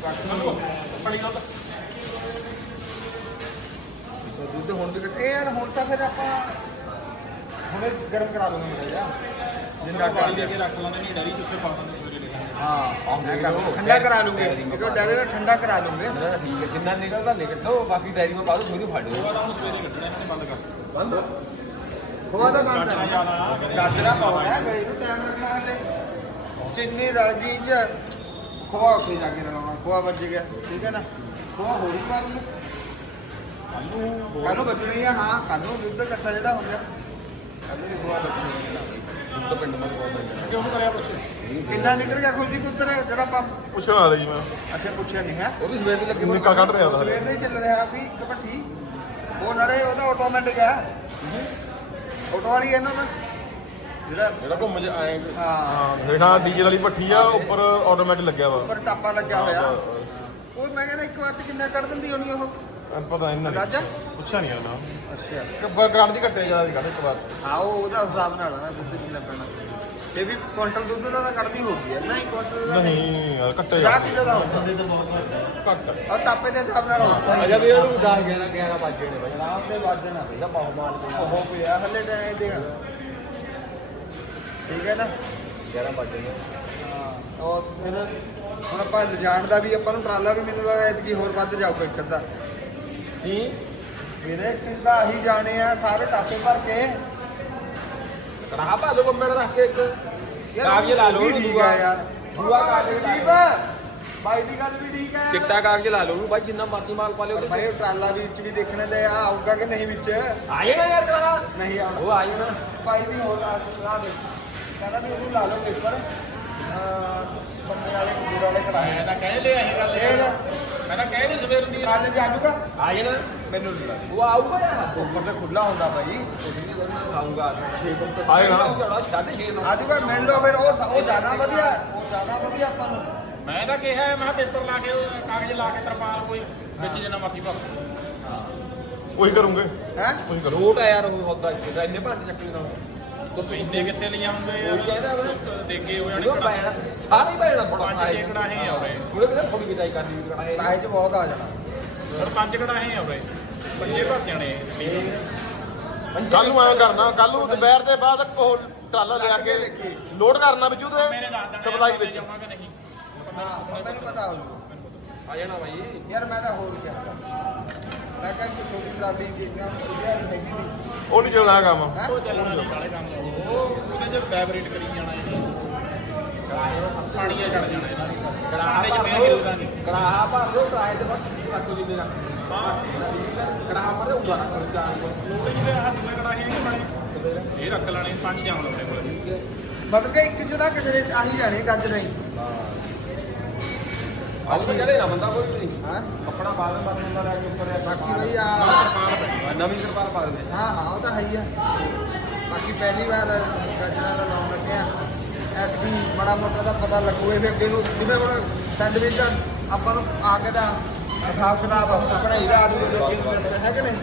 ਬਾਕੀ ਤੇ ਦੁੱਧ ਹੁਣ ਵੀ ਇਹ ਯਾਰ ਹੁਣ ਤਾਂ ਫਿਰ ਆਪਾਂ ਹੁਣੇ ਗਰਮ ਕਰਾ ਲਵਾਂਗੇ ਮੇਰਾ ਯਾਰ। ਜਿੰਨਾ ਕਰ ਲਿਆ ਰੱਖ ਲੈਂਦੇ ਨਹੀਂ ਡਰੀ ਜਿੱਥੇ ਪਾ ਦਿੰਦੇ ਸਵੇਰੇ ਲੈ ਹਾਂ ਐਂ ਕਰ ਲਓ। ਠੰਡਾ ਕਰਾ ਲੂੰਗੇ। ਕਿਉਂਕਿ ਡਰੇ ਠੰਡਾ ਕਰਾ ਲੂੰਗੇ। ਠੀਕ ਹੈ ਜਿੰਨਾ ਨਿਕਲਦਾ ਨਿਕਲ ਦੋ ਬਾਕੀ ਡਾਇਰੀ ਮੈਂ ਪਾ ਦੋ ਸੋਰੀ ਫੜ ਦਿਓ ਹੁਣ ਸਵੇਰੇ ਕੱਢਣਾ ਇਹਨਾਂ ਨੇ ਬੰਦ ਕਰ ਬੰਦ? ਖੋਆ ਦਾ ਬੰਦ ਗਾਜਰਾ ਪਾਉਣਾ ਗਈ ਨੂੰ ਟਾਈਮ ਲੱਗਣਾ ਹਲੇ। ਚਿੰਨੀ ਰਲ ਗਈ ਖੋਆ ਉੱਥੇ ਜਾ ਕੇ ਰਲਾਉਣਾ ਵੱਜ ਗਿਆ ਠੀਕ ਹੈ ਨਾ? ਖੋਆ ਹੋਰ ਹੀ ਪਾ ਲੂ ਕੱਲ ਨੂੰ ਬਚਣੀ ਆ ਹਾਂ ਕੱਲ ਨੂੰ ਦੁੱਧ ਇਕੱਠਾ ਜਿਹੜਾ ਹੋ ਗਿਆ। ਕੱਲ ਨੂੰ ਵੀ ਖੋਆ ਬਚਣੀ। ਆ ਦੁੱਧ ਪਿੰਡ ਮੈਂ ਬਹੁਤ ਹੈ ਕਿਉਂ ਕਰਿਆ ਪੁੱਛ? ਕਿੰਨਾ ਨਿਕਲ ਗਿਆ ਖੁਦ ਹੀ ਪੁੱਤਰ ਜਿਹੜਾ ਆਪਾਂ ਪੁੱਛਣ ਆ ਰਹੀ ਮੈਂ। ਅੱਛਾ ਪੁੱਛਿਆ ਨਹੀਂ ਹੈ। ਉਹ ਵੀ ਸਵੇਰ ਦੀ ਲੱਗੀ ਨਿੱਕਾ ਕੱਢ ਰਿਹਾ ਉਹਦਾ ਸਵੇਰ ਦੇ ਹੀ ਚੱਲ ਰਿਹਾ ਵੀ ਇੱਕ ਭੱਠੀ। ਉਹ ਨਾਲੇ ਉਹਦਾ ਆਟੋਮੈਟਿਕ ਹੈ। ਆਟੋ ਵਾਲੀ ਹੈ ਇਹਨਾਂ ਦਾ। ਜਿਹੜਾ ਜਿਹੜਾ ਘੁੰਮ ਜਾ ਆਏ ਹਾਂ। ਹਾਂ ਹੇਠਾਂ ਡੀਜ਼ਲ ਵਾਲੀ ਭੱਠੀ ਆ ਉੱਪਰ ਆਟੋਮੈਟਿਕ ਲੱਗਿਆ ਵਾ। ਉੱਪਰ ਟਾਪਾ ਲੱਗਿਆ ਹੋਇਆ। ਉਹ ਮੈਂ ਕਹਿੰਦਾ ਇੱਕ ਵਾਰ ਚ ਕਿੰਨਾ ਕੱਢ ਦਿੰਦੀ ਹੋਣੀ ਉਹ? ਪਤਾ ਇਹਨਾਂ ਨੇ ਰਾਜਾ? ਪੁੱਛਿਆ ਨਹੀਂ ਉਹਨਾਂ ਅੱਛਾ। ਗਰਾਂਡ ਦੀ ਘੱਟੇ ਜਾ ਕੱਢ ਇੱਕ ਵਾਰ। ਹਾਂ ਉਹ ਉਹਦਾ ਹਿਸਾਬ ਨਾਲ ਆ ਨਾ ਦੁੱਧ ਕਿੰਨਾ ਪੈਣਾ ਇਹ ਵੀ ਕੁਇੰਟਲ ਦੁੱਧ ਦਾ ਤਾਂ ਕੱਢਦੀ ਹੋ ਗਈ ਹੈ ਨਹੀਂ ਕੁਇੰਟਲ ਦਾ ਨਹੀਂ ਯਾਰ ਘੱਟੇ 50 ਜਾ ਕਿਲੋ ਦਾ ਹੁੰਦਾ। ਘੱਟ ਔਰ ਟਾਪੇ ਦੇ ਹਿਸਾਬ ਨਾਲ ਹੁੰਦਾ। ਅਜਾ ਵੀ ਉਹਨੂੰ 10 11 11 ਵਜੇ ਨੇ ਬਈ। ਆਰਾਮ ਤੇ ਵਾਜਣਾ ਇਹਦਾ ਬਹੁਤ ਮਾਲ ਪਿਆ ਉਹ ਪਿਆ ਹੱਲੇ ਟਾਈਮ ਦੇ ਠੀਕ ਹੈ ਨਾ? 11 ਵਜੇ ਨੇ ਹਾਂ ਔਰ ਫਿਰ ਹੁਣ ਆਪਾਂ ਲਿਜਾਣ ਦਾ ਵੀ ਆਪਾਂ ਨੂੰ ਟਰਾਲਾ ਵੀ ਮੈਨੂੰ ਲੱਗਦਾ ਐਤਕੀ ਹੋਰ ਵੱਧ ਜਾਊਗਾ ਇੱਕ ਅੱਧਾ। ਕੀ ਮੇਰੇ ਕਿਸ ਦਾ ਆਹੀ ਜਾਣੇ ਆ ਸਾਰੇ ਟਾਪੇ ਭਰ ਕੇ। ਕਰਾ ਪਾ ਲੋ ਬੰਬੇ ਰੱਖ ਕੇ ਇੱਕ। ਕਾਗਜ਼ ਲਾ ਲਓ ਠੀਕ ਦੂਆ। ਆ ਯਾਰ। ਦੂਆ ਕਾਗਜ਼ ਲਾ ਦੀਪ ਬਾਈ ਦੀ ਗੱਲ ਵੀ ਠੀਕ ਹੈ ਚਿੱਟਾ ਕਾਗਜ਼ ਲਾ ਲਓ ਬਾਈ ਜਿੰਨਾ ਮਰਜ਼ੀ ਮਾਲ ਪਾ ਲਿਓ ਉਹ ਟਰਾਲਾ ਵੀ ਵਿੱਚ ਵੀ ਦੇਖਣੇ ਤੇ ਆ ਆਊਗਾ ਕਿ ਨਹੀਂ ਵਿੱਚ? ਆਏ ਨਾ ਯਾਰ ਕਰਾ ਨਹੀਂ ਆਉਣਾ। ਉਹ ਆਈ ਨਾ। ਭਾਈ ਦੀ ਹੋਰ ਲਾ ਲਾ ਦੇ ਕਹਿੰਦਾ ਵੀ ਉਹਨੂੰ ਲਾ ਲਓ ਪੇਪਰ। ਬੰਦੇ ਵਾਲੇ ਕਬੂਰ ਵਾਲੇ ਕਰਾਏ। ਤਾਂ ਕਹਿ ਲਿਆ ਇਹ ਗੱਲ। ਇਹ ਮੈਂ ਤਾਂ ਕਹਿ ਨਹੀਂ ਸਵੇਰ ਦੀ। ਕਾਲਜ ਜਾਜੂਗਾ ਆ ਜਾਣਾ। ਮੈਨੂੰ ਨਹੀਂ ਲੱਗਦਾ। ਉਹ ਆਊਗਾ ਯਾਰ ਉੱਪਰ ਤੇ ਖੁੱਲਾ ਹੁੰਦਾ ਭਾਈ ਆਊਗਾ। 6 ਘੰਟੇ ਆਏਗਾ। ਸਾਢੇ 6 ਤੋਂ ਆਜੂਗਾ ਮਿਲ ਲਓ ਫਿਰ। ਉਹ ਉਹ ਜ਼ਿਆਦਾ ਵਧੀਆ ਉਹ ਜ਼ਿਆਦਾ ਵਧੀਆ ਆਪਾਂ ਨੂੰ। ਮੈਂ ਤਾਂ ਕਿਹਾ ਮੈਂ ਕਿਹਾ ਪੇਪਰ ਲਾ ਕੇ ਉਹ ਕਾਗਜ਼ ਲਾ ਕੇ ਤਰਪਾਲ ਕੋਈ ਵਿੱਚ ਜਿੰਨਾ ਮਰਜ਼ੀ ਭਰ ਉਹੀ ਕਰੂੰਗੇ। ਹੈ? ਉਹੀ ਕਰੂੰ ਲੋਟ ਆ ਯਾਰ ਉਹ ਹੁੰਦਾ ਇੰਨੇ ਭਾਂਡੇ ਚੱਕਣੇ ਨਾਲ। ਤੂੰ ਇੰਨੇ ਕਿੱਥੇ ਲਈ ਆਉਂਦੇ ਉਹ ਕਹਿੰਦਾ ਵਾ। ਦੇਖੇ ਹੋ ਉਹ ਪੈਣਾ ਸਾਰੇ ਪੈਣਾ ਥੋੜਾ ਪੰਜ ਛੇ ਕੜਾਹੇ ਆ ਉਰੇ। ਉਹਨੇ ਕਿਹਾ ਥੋੜੀ ਵਿਚਾਈ ਕਰਨੀ ਕੜਾਏ ਕਾਇ ਚ ਬਹੁਤ ਆ ਜਾਣਾ। ਹੁਣ ਪੰਜ ਕੜਾਹੇ ਆ ਉਰੇ। ਪੰਜੇ ਭਰ ਜਾਣੇ ਕੱਲ ਨੂੰ ਆਇਆ ਕਰਨਾ ਕੱਲ ਨੂੰ ਦੁਪਹਿਰ ਦੇ ਬਾਅਦ ਉਹ ਟਰਾਲਾ ਲਿਆ ਕੇ ਲੋਡ ਕਰਨਾ ਵਿੱਚ ਉਹਦੇ ਸਪਲਾਈ ਵਿੱਚ। ਮੈਨੂੰ ਪਤਾ ਹੋ ਆ ਜਾਣਾ ਬਾਈ। ਯਾਰ ਮੈਂ ਤਾਂ ਹੋਰ ਕਿਹਾ ਤਾ। ਮੈਂ ਕਿਹਾ ਕਿ ਛੋਟੀ ਟਰਾਲੀ ਜਿਹੜੀਆਂ ਵਧੀਆ ਨਹੀਂ ਹੈਗੀ। ਦੀ ਉਹ ਨਹੀਂ ਚੱਲਣਾ ਕੰਮ? ਉਹ ਚੱਲਣਾ ਨਹੀਂ ਵਾਲੇ ਕੰਮ ਉਹ ਉਹਦੇ ਚ ਵਾਈਬ੍ਰੇਟ ਕਰੀ ਜਾਣਾ ਇਹ ਪਾਣੀ ਆ ਛੱਡ ਜਾਣਾ ਇਹਨਾਂ ਨੇ ਕੜਾਹੇ ਚ ਮੈਂ ਹਿੱਲਦਾ ਨਹੀਂ। ਕੜਾਹਾ ਭਰ ਲਓ ਕੜਾਹੇ ਤੇ ਬਸ ਰੱਖੋ ਜਿੰਨੇ ਰੱਖ ਕੜਾਹਾ ਭਰ ਉਗਾ ਰੱਖੋ ਚਾਰ ਲੋੜੇ ਜਿਹੜੇ ਆਹ ਦੂਏ ਕੜਾਹੇ ਨਹੀਂ ਬਣੇ ਇਹ ਰੱਖ ਲੈਣੇ ਪੰਜ ਜਾਣ ਆਪਣੇ ਕੋਲ। ਮਤਲਬ ਕਿ ਇੱਕ ਜਦਾ ਕਿਧਰੇ ਆਹੀ ਜਾਣੇ ਗੱਜ ਨਹੀਂ। ਆਉ ਤਾਂ ਚਲੇ ਨਾ ਬੰਦਾ ਕੋਈ ਵੀ ਨਹੀਂ। ਹਾਂ? ਕੱਪੜਾ ਪਾ ਦੇ ਬਸ ਬੰਦਾ ਲੈ ਕੇ ਉੱਪਰ ਆ ਬਾਕੀ ਬਈ ਆ ਨਵੀਂ ਸਰਕਾਰ ਪਾ ਦੇ ਹਾਂ ਹਾਂ ਉਹ ਤਾਂ ਹੈ ਹੀ ਆ। ਬਾਕੀ ਪਹਿਲੀ ਵਾਰ ਗੱਜਣਾ ਦਾ ਲਾਉਣ ਲੱਗੇ ਆ। ਐਤਕੀ ਬੜਾ ਮੋਟਾ ਦਾ ਪਤਾ ਲੱਗੂਏ ਫਿਰ ਅੱਗੇ ਨੂੰ ਜਿਵੇਂ ਹੁਣ ਸੈਂਡਵਿਚ ਦਾ ਆਪਾਂ ਨੂੰ ਆ ਕੇ ਦਾ ਹਿਸਾਬ ਕਿਤਾਬ ਪੜਾਈ ਦਾ ਆਦੂ ਦੇ ਨੂੰ ਮਿਲਦਾ ਹੈ ਕਿ ਨਹੀਂ?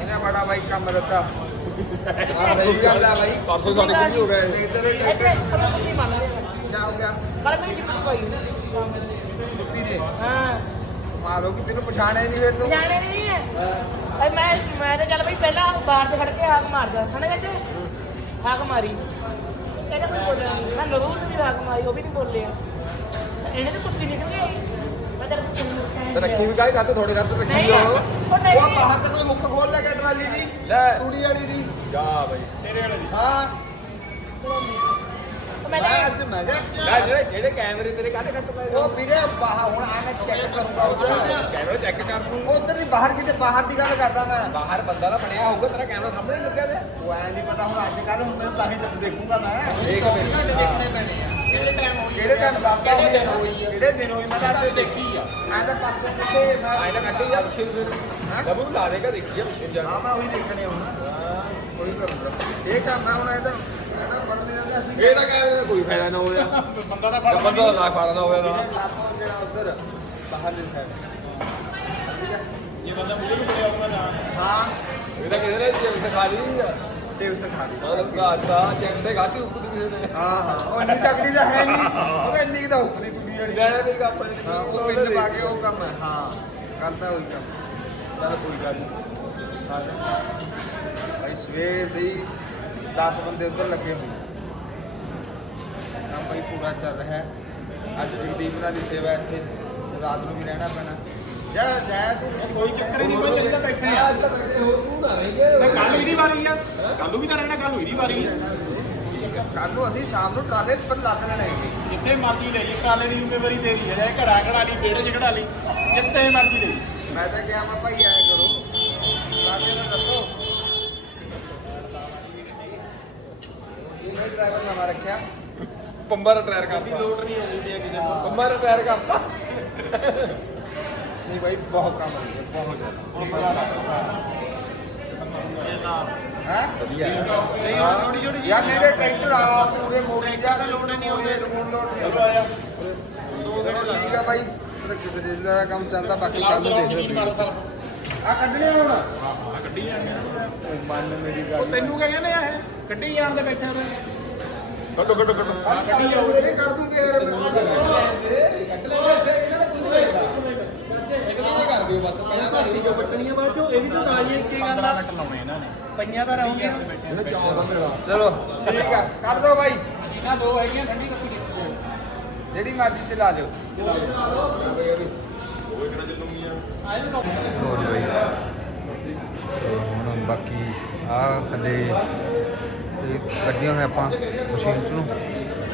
ਇਹਨੇ ਬੜਾ ਬਾਈ ਕੰਮ ਦਿੱਤਾ। ਆ ਸਹੀ ਗੱਲ ਆ ਬਾਈ। ਪਰਸੋਂ ਸਾਡੇ ਵੀ ਹੋ ਗਿਆ ਇੱਥੇ ਕਦੋਂ ਤੁਸੀਂ ਮੰਨ ਲਿਆ। ਕਿਆ ਹੋ ਗਿਆ? ਪਰ ਮੈਂ ਕਿੱਥੇ ਕੋਈ ਕੁੱਤੀ ਨੇ? ਹਾਂ। ਮਾਰੋ ਕਿ ਤੈਨੂੰ ਪਛਾਣਿਆ ਹੀ ਨਹੀਂ ਫਿਰ ਤੂੰ। ਜਾਣੇ ਨਹੀਂ ਹੈ ਭਾਈ ਮੈਂ ਮੈਂ ਤਾਂ ਚੱਲ ਬਈ ਪਹਿਲਾਂ ਬਾਹਰ ਤੇ ਖੜ ਕੇ ਹਾਕ ਮਾਰਦਾ ਹਨਾ ਗੱਜੇ ਹਾਕ ਮਾਰੀ। ਕਹਿੰਦਾ ਕੋਈ ਬੋਲਿਆ ਨਹੀਂ ਮੈਂ ਨਰੂਰ ਵੀ ਹਾਕ ਮਾਰੀ ਉਹ ਵੀ ਨਹੀਂ ਬੋਲਿਆ। ਇਹਨੇ ਤਾਂ ਕੁੱਤੀ ਨਿਕਲ ਗਈ। ਮੈਂ ਤੇਰੇ ਕੁੱਤੀ ਨੂੰ ਤੇ ਰੱਖੀ ਵੀ ਕਾਹਦੇ ਖਾਤੇ ਥੋੜੇ ਖਾਤੇ ਰੱਖੀ ਨਹੀਂ ਉਹ ਉਹ ਉਹ ਨਹੀਂ ਬਾਹਰ ਤੇ ਕੋਈ ਮੁੱਖ ਖੋਲ ਲੈ ਕੇ ਟਰਾਲੀ ਦੀ ਲੈ। ਤੂੜੀ ਵਾਲੀ ਦੀ। ਜਾ ਬਾਈ। ਤੇਰੇ ਵਾਲੇ ਦੀ। ਹਾਂ। ਮੈਂ ਮੈਂ ਮੈਂ ਕਿਹਾ ਲੈ ਜਿਹੜੇ ਜਿਹੜੇ ਕੈਮਰੇ ਤੇਰੇ ਕਾਹਦੇ ਖਾਤੇ ਪਏ ਉਹ ਵੀਰੇ ਬਾਹਰ ਹੁਣ ਆ ਮੈਂ ਚੈੱਕ ਕਰੂੰਗਾ ਉੱਧਰ। ਕੈਮਰਾ ਚੈੱਕ ਕਰ ਤੂੰ। ਉਧਰ ਹੀ ਬਾਹਰ ਕਿਤੇ ਬਾਹਰ ਦੀ ਗੱਲ ਕਰਦਾ ਮੈਂ। ਬਾਹਰ ਬੰਦਾ ਦਾ ਬਣਿਆ ਹੋਊਗਾ ਤੇਰਾ ਕੈਮਰਾ ਸਾਹਮਣੇ ਲੱਗਿਆ ਹੋਇਆ ਉਹ ਐ ਨਹੀਂ ਪਤਾ ਹੁਣ ਅੱਜ ਕੱਲ ਹੁਣ ਮੈਨੂੰ ਤਾਂ ਹੀ ਜਦ ਦੇਖੂੰਗਾ ਮੈਂ। ਦੇਖ ਮੇਰੇ ਦੇਖਣੇ ਪੈਣੇ ਆ? ਕਿਹੜੇ ਟਾਈਮ ਹੋਈ ਕਿਹੜੇ ਟਾਈਮ ਬਾਬਾ ਹੋਈ ਹੈ ਕਿਹੜੇ ਦਿਨ ਹੋਈ? ਮੈਂ ਤਾਂ ਅੱਜ ਦੇਖੀ ਆ? ਐ ਤਾਂ ਪਾਸੇ ਕਿਤੇ ਮੈਂ ਆਏ ਤਾਂ ਕੱਢੀ ਜਾ ਪਿਛੇ ਨੂੰ ਜਬ ਉਹਨੂੰ ਲਾ ਦੇਗਾ ਦੇਖੀ ਆ ਪਿਛੇ ਜਾ ਹਾਂ ਮੈਂ ਉਹੀ ਦੇਖਣੇ ਹੁਣ। ਉਹੀ ਕਰੂੰਗਾ ਇਹ ਕੰਮ ਹੈ ਹੁਣ ਇਹ ਤਾਂ ਇਹ ਤਾਂ ਤਾਂ ਕੈਮਰੇ ਦਾ ਕੋਈ ਫਾਇਦਾ ਨਾ ਹੋਇਆ। ਬੰਦਾ ਤਾਂ ਫੜ ਬੰਦਾ ਦਾ ਫਾੜਨਾ ਹੋਇਆ ਨਾ ਲਾਪੋ ਜਿਹੜਾ ਉਧਰ ਬਾਹਰ ਦੇ ਸਾਈਡ ਇਹ ਬੰਦਾ ਮੂਹਰੇ ਨੂੰ ਕਰਿਆ ਉਹਦਾ ਨਾਮ ਹਾਂ। ਇਹ ਤਾਂ ਕਿਹਦੇ ਨੇ ਜਿਮ ਸਿਖਾ ਲਈ। ਦੇਵ ਸਿਖਾ ਦੀ ਮਤਲਬ ਘਾਟ ਦਾ ਜਿਮ ਸੇ ਖਾਤੀ ਉੱਪਰ ਕਿਸੇ ਨੇ ਹਾਂ ਹਾਂ। ਉਹ ਇੰਨੀ ਤਕੜੀ ਤਾਂ ਹੈ ਨਹੀਂ। ਉਹ ਤਾਂ ਇੰਨੀ ਕੁ ਤਾਂ ਉੱਪਰੀ ਦੁਨੀਆ ਵਾਲੀ। ਲੈਣਾ ਨਹੀਂ ਆਪਾਂ ਨੇ ਹਾਂ ਉਹ ਪਿੰਡ ਪਾ ਕੇ ਉਹ ਕੰਮ ਹੈ। ਹਾਂ ਕਰਦਾ ਹੋਈ ਕੰਮ। ਚੱਲ ਕੋਈ ਗੱਲ ਨਹੀਂ ਹਾਂ। ਭਾਈ ਸਵੇਰ ਦੇ 10 ਬੰਦੇ ਉੱਧਰ ਲੱਗੇ ਹੋਏ। ਕੰਮ ਭਾਈ ਪੂਰਾ ਚੱਲ ਰਿਹਾ ਹੈ। ਅੱਜ ਜਗਦੀਪ ਨਾਲ ਦੀ ਸੇਵਾ ਇੱਥੇ ਰਾਤ ਨੂੰ ਵੀ ਰਹਿਣਾ ਪੈਣਾ। ਜਾ ਜਾ ਤੂੰ ਕੋਈ ਚੱਕਰ ਹੀ ਨਹੀਂ ਕੋਈ ਇੱਧਰ ਬੈਠੇ ਆ। ਅੱਜ ਤਾਂ ਬੈਠੇ ਹੋਰ ਤੂੰ ਨਾ ਰਹੇ ਕੱਲ ਇਹਦੀ ਵਾਰੀ ਆ। ਕੱਲ ਨੂੰ ਵੀ ਤਾਂ ਰਹਿਣਾ ਕੱਲ ਨੂੰ ਇਹਦੀ ਵਾਰੀ ਆ। ਕੱਲ ਨੂੰ ਅਸੀਂ ਸ਼ਾਮ ਨੂੰ ਟਰਾਲੇ 'ਚ ਪਰ ਲੱਦ ਲੈਣੇ ਜਿੱਥੇ ਮਰਜ਼ੀ ਲੈ ਜੀ ਟਰਾਲੇ ਦੀ ਜ਼ਿੰਮੇਵਾਰੀ ਤੇਰੀ ਹੈ ਜੇ ਘੜਾ ਘੜਾ ਲਈ ਵਿਹੜੇ 'ਚ ਘੜਾ ਲਈ ਜਿੱਥੇ ਮਰਜ਼ੀ ਲੈ ਮੈਂ ਤਾਂ ਕਿਹਾ ਮੈਂ ਭਾਈ ਐਂ ਕਰੋ। ਟਰਾਲੇ ਨੂੰ ਦੱਸੋ ਡਰਾਈਵਰ ਨਵਾਂ ਰੱਖਿਆ। ਪੰਬਾ ਰਿਟਾਇਰ ਕਰਤਾ। ਲੋਡ ਨਹੀਂ ਆਉਂਦੀ ਹੈ ਕਿਸੇ ਨੂੰ ਪੰਬਾ ਰਿਟਾਇਰ ਕਰਤਾ। ਨਹੀਂ ਭਾਈ ਬਹੁਤ ਕੰਮ ਹੈ ਬਹੁਤ ਜ਼ਿਆਦਾ। ਹੈ? ਛੋਟੀ ਛੋਟੀ ਯਾਰ ਨਹੀਂ ਤੇ ਟਰੈਕਟਰ ਆ ਪੂਰੇ ਮੋੜੀ ਜਾ ਲੋਡ ਨਹੀਂ ਆਉਂਦੇ। ਰਿਮੋਟ ਲੋਡ ਨਹੀਂ ਚਲੋ ਠੀਕ ਆ ਭਾਈ ਤੇਰਾ ਕਿਤੇ ਦਾ ਕੰਮ ਚੱਲਦਾ ਬਾਕੀ ਕੱਲ ਨੂੰ ਦੇਖਦੇ ਮਾਰੋ ਸਾਲ ਆ ਕੱਢਣੇ ਹੁਣ? ਆ ਕੱਢੀ ਜਾਣੀ ਆ। ਮੰਨ ਮੇਰੀ ਉਹ ਗੱਲ ਤੈਨੂੰ ਕਿਆ ਕਹਿੰਦੇ ਆ ਇਹ? ਕੱਢੀ ਜਾਣ ਦੇ ਬੈਠਾ ਕੱਢੋ ਕੱਢੋ ਕੱਢੋ। ਆ ਕੱਢੀ ਜਾਊ ਇਹ ਕਰ ਦੂੰਗੇ ਯਾਰ ਮਿੰਟ ਲਾਉਣੇ ਇਹਨਾਂ ਨੇ ਪਈਆਂ ਤਾਂ ਰਹੂਗੀਆਂ ਚਲੋ ਠੀਕ ਆ ਕੱਢ ਦੋ ਭਾਈ ਇਹਨਾਂ ਦੋ ਹੈਗੀਆਂ ਠੰਡੀ ਕੱਪੀ ਦੇਖੋ ਜਿਹੜੀ ਮਰਜ਼ੀ ਚਲਾ ਲਿਓ। ਹੋਰ ਬਈ। ਹੁਣ ਬਾਕੀ ਆ ਹਲੇ ਇਹ ਕੱਢੀਆਂ ਹੋਏ ਆਪਾਂ ਮਸ਼ੀਨ ਨੂੰ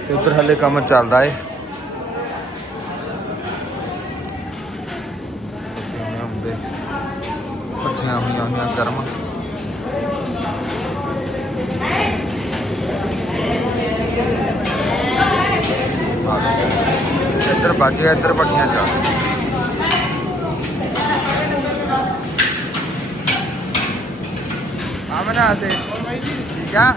ਤੇ ਉਧਰ ਹਲੇ ਕੰਮ ਚੱਲਦਾ ਏ। ਪੱਤੀਆਂ ਹੁੰਦੇ। ਪੱਠੀਆਂ ਹੋਈਆਂ ਹੋਈਆਂ ਗਰਮ। ਇੱਧਰ ਬਾਕੀ ਇੱਧਰ ਪੱਠੀਆਂ ਚੱਲ। ਆਮਨਾ ਸੇ ਠੀਕ ਆ?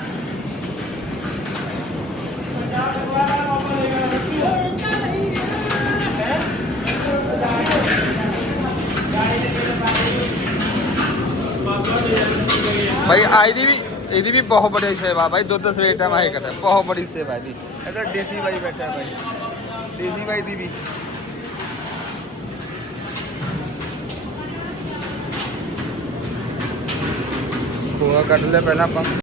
ਭਾਈ ਆਈ ਦੀ ਵੀ, ਇਹਦੀ ਵੀ ਬਹੁਤ ਬੜੀ ਸੇਵਾ ਭਾਈ ਦੁੱਧ ਸਵੇਰ ਟਾਈਮ ਆਏ ਕਰਦਾ ਬਹੁਤ ਬੜੀ ਸੇਵਾ ਇਹਦੀ। ਇੱਧਰ ਡੀਸੀ ਭਾਈ ਬੈਠਾ ਭਾਈ ਡੀਸੀ ਭਾਈ ਦੀ ਵੀ। ਖੋਆ ਕੱਢ ਲਿਆ ਪਹਿਲਾਂ ਆਪਾਂ।